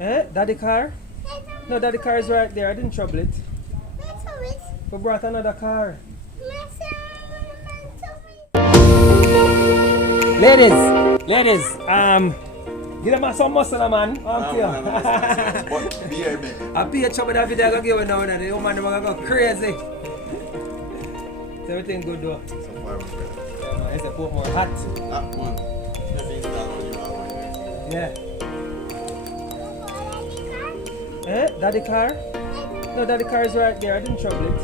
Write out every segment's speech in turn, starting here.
Eh? Daddy car? No, daddy car is right there. I didn't trouble it. We brought another car. Ladies, give them some muscle, man. But beer, man. I pay a trouble that video I give you now, and the woman them gonna go crazy. Is everything good though? So far, my friend. Yeah, man, it's a put more hot. That one. That means that one you are right Yeah. Eh? Daddy car? No, daddy car is right there. I didn't trouble it.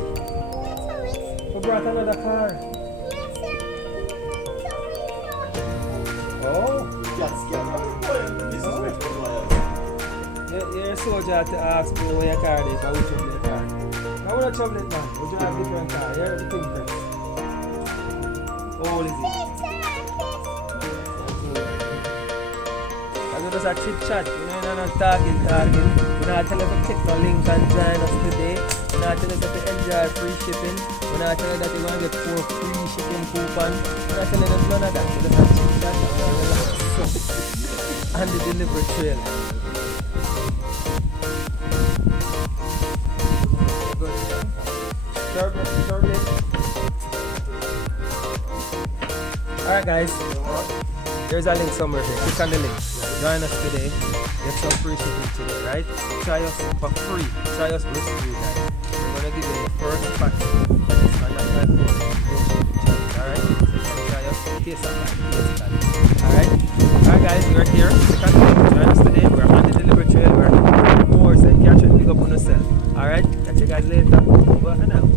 We brought another car. Oh. You're a soldier to ask me where your car is, but we trouble your car. I want to trouble it, man. We drive a different car. You're the king first. How old is it? I'm just a chit chat, you know, you're not talking. We're not telling you to click the link and join us today. We're not telling you to enjoy free shipping. We're not telling you that you're going to get 4 free shipping coupon. We're not telling you none of that. We're just a chit chat and we're relaxed. And the delivery trail. Alright guys, there's a link somewhere here. Click on the link. Join us today. Get some free shipping today, right? Try us for free. Try us risk free, guys. We're gonna give you the first pack on that platform. Alright? Try us. Taste that. Alright? Alright guys, we're here. Click on the link. Join us today. We're on the delivery trail. We're hitting more, send catch and pick up on yourself. Alright? Catch you guys later. Over and out.